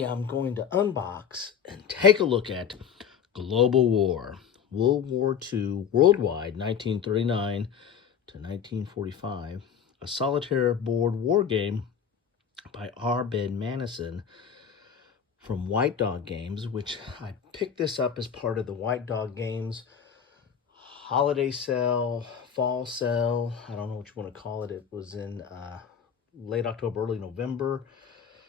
Today I'm going to unbox and take a look at Global War, World War II Worldwide, 1939 to 1945, a solitaire board war game by R. Ben Manison from White Dog Games, which I picked this up as part of the White Dog Games holiday sale, fall sale. I don't know what you want to call it. It was in late October, early November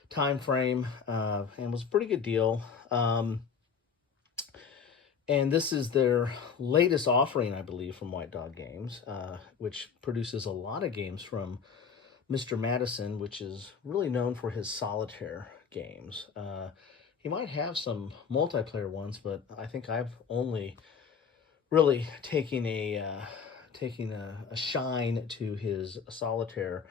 time frame, and was a pretty good deal. And this is their latest offering, I believe, from White Dog Games, which produces a lot of games from Mr. Madison, which is really known for his solitaire games. He might have some multiplayer ones, but I think I've only really taking a shine to his solitaire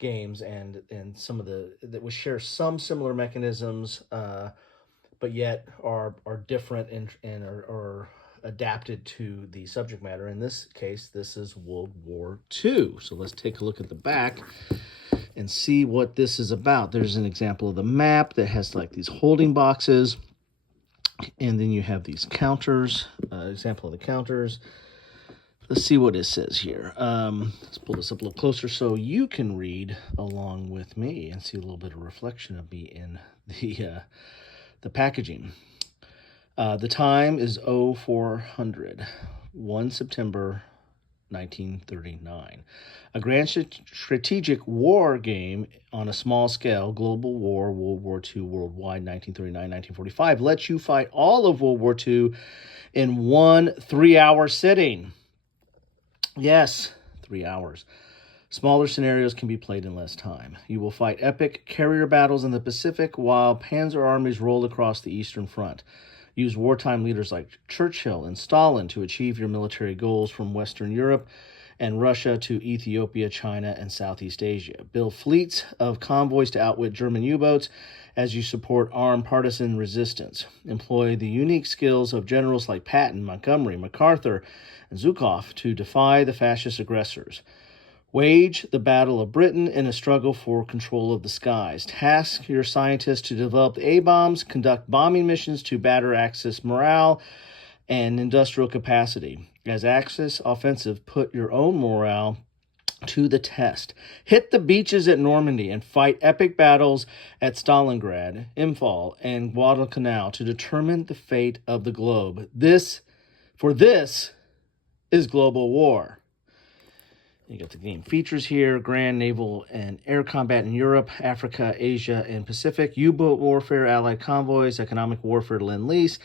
games and some of that would share some similar mechanisms, but yet are different and are adapted to the subject matter. In this case, this is World War II. So let's take a look at the back and see what this is about. There's an example of the map that has like these holding boxes. And then you have these counters, example of the counters. Let's see what it says here. Let's pull this up a little closer so you can read along with me and see a little bit of reflection of me in the packaging. The time is 0400, 1 September 1939. A grand strategic war game on a small scale, Global War, World War II, Worldwide, 1939-1945, lets you fight all of World War II in one 3-hour sitting. Yes, 3 hours. Smaller scenarios can be played in less time. You will fight epic carrier battles in the Pacific while Panzer armies roll across the Eastern Front. Use wartime leaders like Churchill and Stalin to achieve your military goals from Western Europe and Russia to Ethiopia, China, and Southeast Asia. Build fleets of convoys to outwit German U-boats as you support armed partisan resistance. Employ the unique skills of generals like Patton, Montgomery, MacArthur, and Zhukov to defy the fascist aggressors. Wage the Battle of Britain in a struggle for control of the skies. Task your scientists to develop A-bombs, conduct bombing missions to batter Axis morale and industrial capacity. As Axis offensive, put your own morale to the test. Hit the beaches at Normandy and fight epic battles at Stalingrad, Imphal, and Guadalcanal to determine the fate of the globe. This is Global War. You got the game features here: grand naval and air combat in Europe, Africa, Asia, and Pacific, U-boat warfare, Allied convoys, economic warfare to Lend-Lease,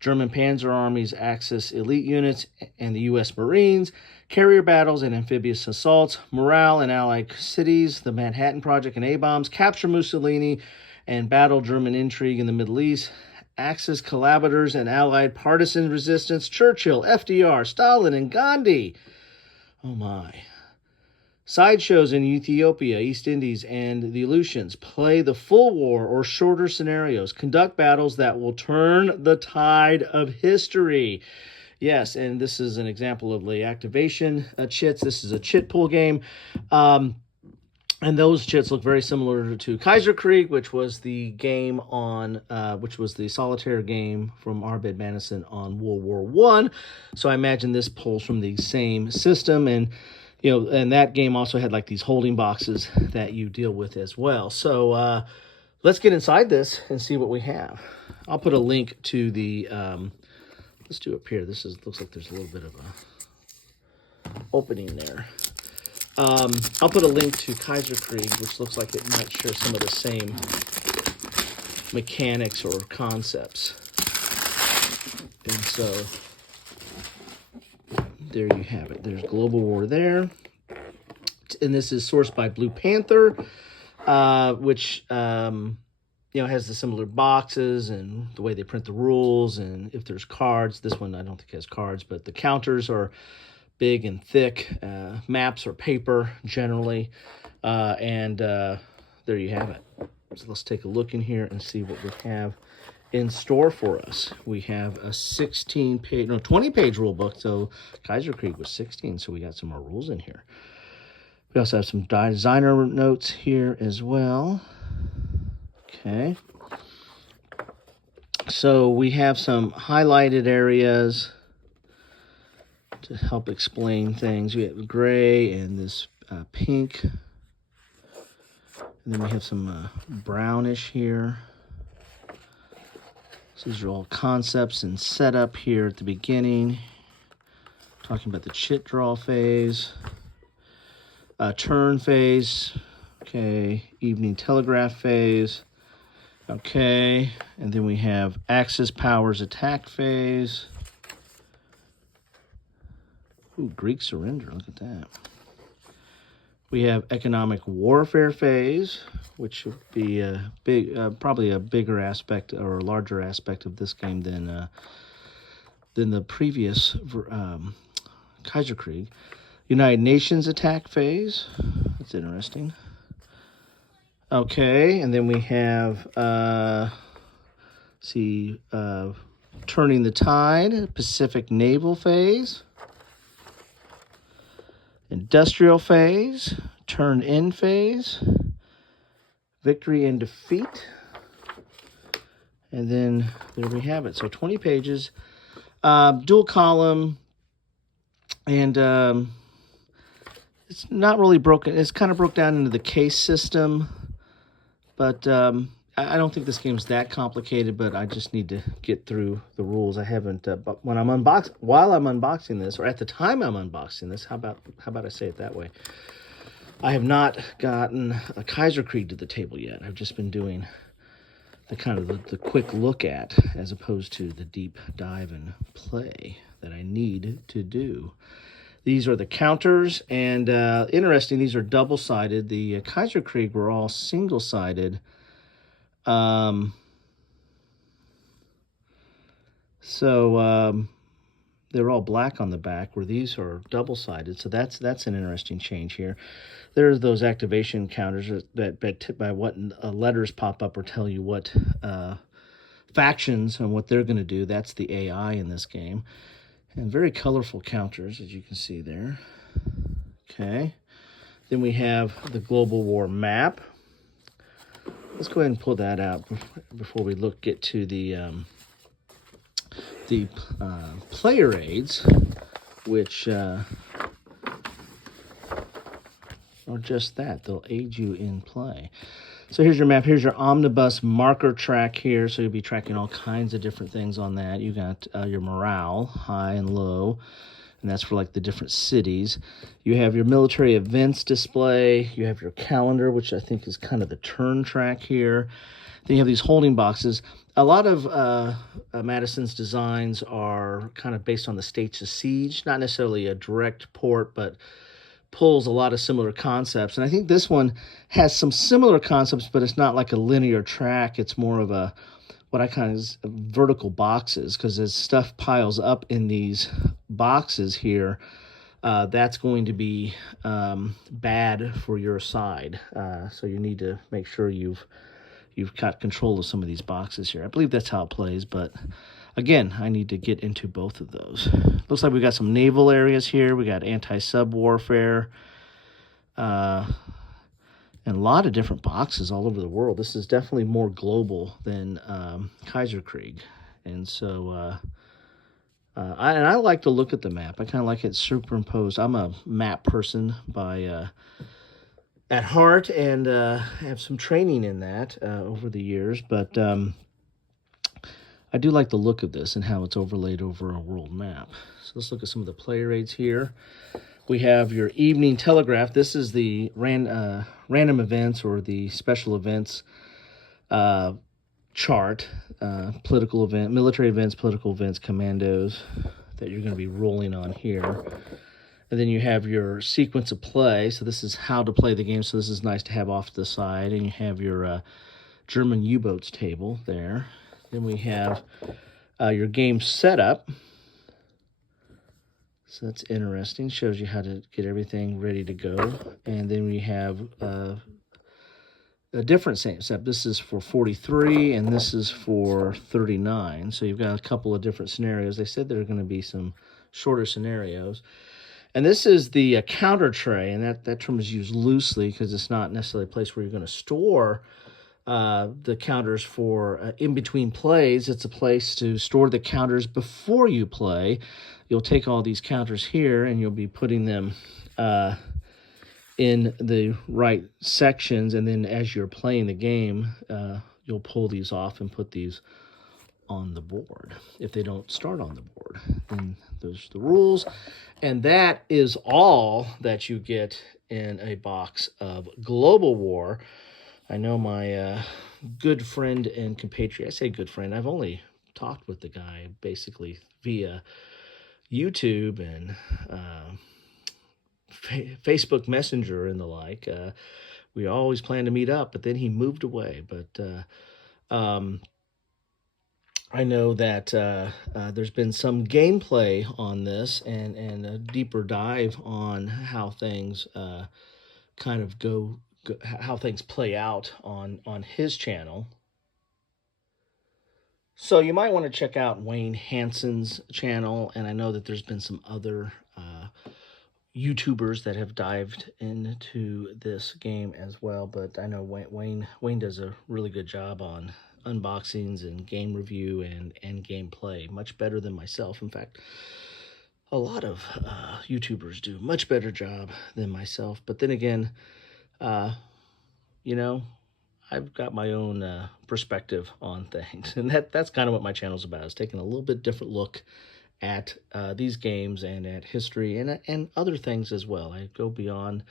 German Panzer armies, Axis elite units, and the U.S. Marines, carrier battles and amphibious assaults, morale in Allied cities, the Manhattan Project and A-bombs, capture Mussolini, and battle German intrigue in the Middle East, Axis collaborators and Allied partisan resistance, Churchill, FDR, Stalin, and Gandhi. Oh my. Sideshows in Ethiopia, East Indies, and the Aleutians. Play the full war or shorter scenarios. Conduct battles that will turn the tide of history. Yes, and this is an example of the activation chits. This is a chit pool game. And those chits look very similar to Kaiserkrieg, which was the game on, which was the solitaire game from R. Ben Manison on World War I. So I imagine this pulls from the same system, and and that game also had like these holding boxes that you deal with as well. So let's get inside this and see what we have. I'll put a link to the, let's do up here. Looks like there's a little bit of a opening there. I'll put a link to Kaiserkrieg, which looks like it might share some of the same mechanics or concepts. And so there you have it. There's Global War there. And this is sourced by Blue Panther, which, has the similar boxes and the way they print the rules. And if there's cards, this one I don't think has cards, but the counters are big and thick. Maps are paper generally. And there you have it. So let's take a look in here and see what we have in store for us. We have a 20-page rule book. So Kaiserkrieg was 16, so we got some more rules in here. We also have some designer notes here as well. Okay. So we have some highlighted areas to help explain things. We have gray and this pink. And then we have some brownish here. So these are all concepts and setup here at the beginning. Talking about the chit draw phase. Turn phase. Okay. Evening telegraph phase. Okay. And then we have Axis powers attack phase. Ooh, Greek surrender. Look at that. We have economic warfare phase, which would be a big, probably a bigger aspect or a larger aspect of this game than the previous Kaiserkrieg. United Nations attack phase. That's interesting. Okay, and then we have turning the tide, Pacific naval phase. Industrial phase, turn in phase, victory and defeat, and then there we have it. So 20 pages, dual column, and it's not really broken. It's kind of broke down into the case system, but I don't think this game's that complicated, but I just need to get through the rules. I haven't, but while I'm unboxing this, or at the time I'm unboxing this, how about I say it that way? I have not gotten a Kaiserkrieg to the table yet. I've just been doing the kind of the quick look at, as opposed to the deep dive and play that I need to do. These are the counters, and interesting, these are double-sided. The Kaiserkrieg were all single-sided. They're all black on the back, where these are double-sided. So that's an interesting change here. There's those activation counters that by what letters pop up or tell you what factions and what they're going to do. That's the AI in this game. And very colorful counters, as you can see there. Okay. Then we have the Global War map. Let's go ahead and pull that out before we get to the player aids, which are just that. They'll aid you in play. So here's your map. Here's your omnibus marker track here. So you'll be tracking all kinds of different things on that. You got your morale, high and low, and that's for like the different cities. You have your military events display. You have your calendar, which I think is kind of the turn track here. Then you have these holding boxes. A lot of Madison's designs are kind of based on the States of Siege, not necessarily a direct port, but pulls a lot of similar concepts. And I think this one has some similar concepts, but it's not like a linear track. It's more of a what I kind of vertical boxes, because as stuff piles up in these boxes here, that's going to be bad for your side. So you need to make sure you've got control of some of these boxes here. I believe that's how it plays, but again, I need to get into both of those. Looks like we got some naval areas here. We got anti-sub warfare, and a lot of different boxes all over the world. This is definitely more global than Kaiserkrieg. And so I like to look at the map. I kind of like it superimposed. I'm a map person by at heart, and have some training in that over the years. But I do like the look of this and how it's overlaid over a world map. So let's look at some of the player aids here. We have your evening telegraph. This is the random events or the special events chart. Political event, military events, political events, commandos that you're going to be rolling on here. And then you have your sequence of play. So this is how to play the game. So this is nice to have off to the side. And you have your German U-boats table there. Then we have your game setup. So that's interesting. Shows you how to get everything ready to go. And then we have a different setup. This is for 43, and this is for 39. So you've got a couple of different scenarios. They said there are going to be some shorter scenarios. And this is the counter tray, and that term is used loosely because it's not necessarily a place where you're going to store the counters for in between plays. It's a place to store the counters before you play. You'll take all these counters here and you'll be putting them in the right sections, and then as you're playing the game, you'll pull these off and put these on the board. If they don't start on the board, then those are the rules. And that is all that you get in a box of Global War. I know my good friend and compatriot, I say good friend, I've only talked with the guy basically via YouTube and Facebook Messenger and the like. We always planned to meet up, but then he moved away. But I know that there's been some gameplay on this and a deeper dive on how things kind of go, how things play out on his channel. So you might want to check out Wayne Hanson's channel, and I know that there's been some other YouTubers that have dived into this game as well, but I know Wayne does a really good job on unboxings and game review and gameplay, much better than myself. In fact, a lot of YouTubers do a much better job than myself. But then again, you know, I've got my own perspective on things, and that's kind of what my channel's about, is taking a little bit different look at these games and at history and other things as well. I go beyond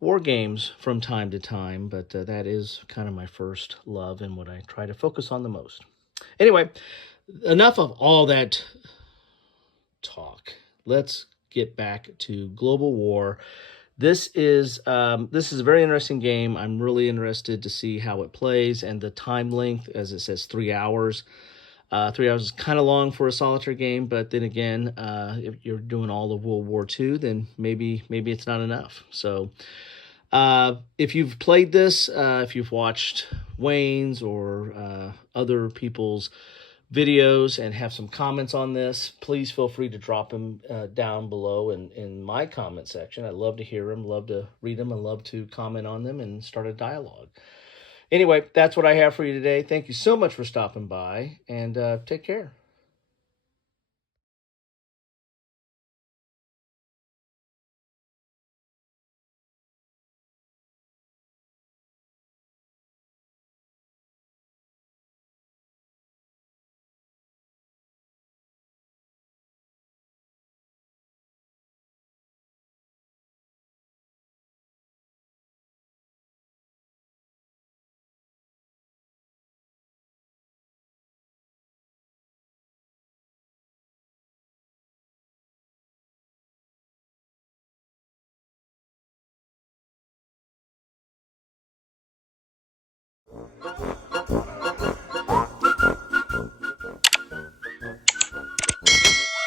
war games from time to time, but that is kind of my first love and what I try to focus on the most. Anyway, enough of all that talk. Let's get back to Global War. This is a very interesting game. I'm really interested to see how it plays, and the time length, as it says, 3 hours. 3 hours is kind of long for a solitaire game, but then again, if you're doing all of World War II, then maybe it's not enough. So if you've played this, if you've watched Wayne's or other people's videos and have some comments on this, please feel free to drop them down below in my comment section. I'd love to hear them, love to read them, and love to comment on them and start a dialogue. Anyway, that's what I have for you today. Thank you so much for stopping by, and take care.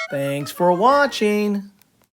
Thanks for watching.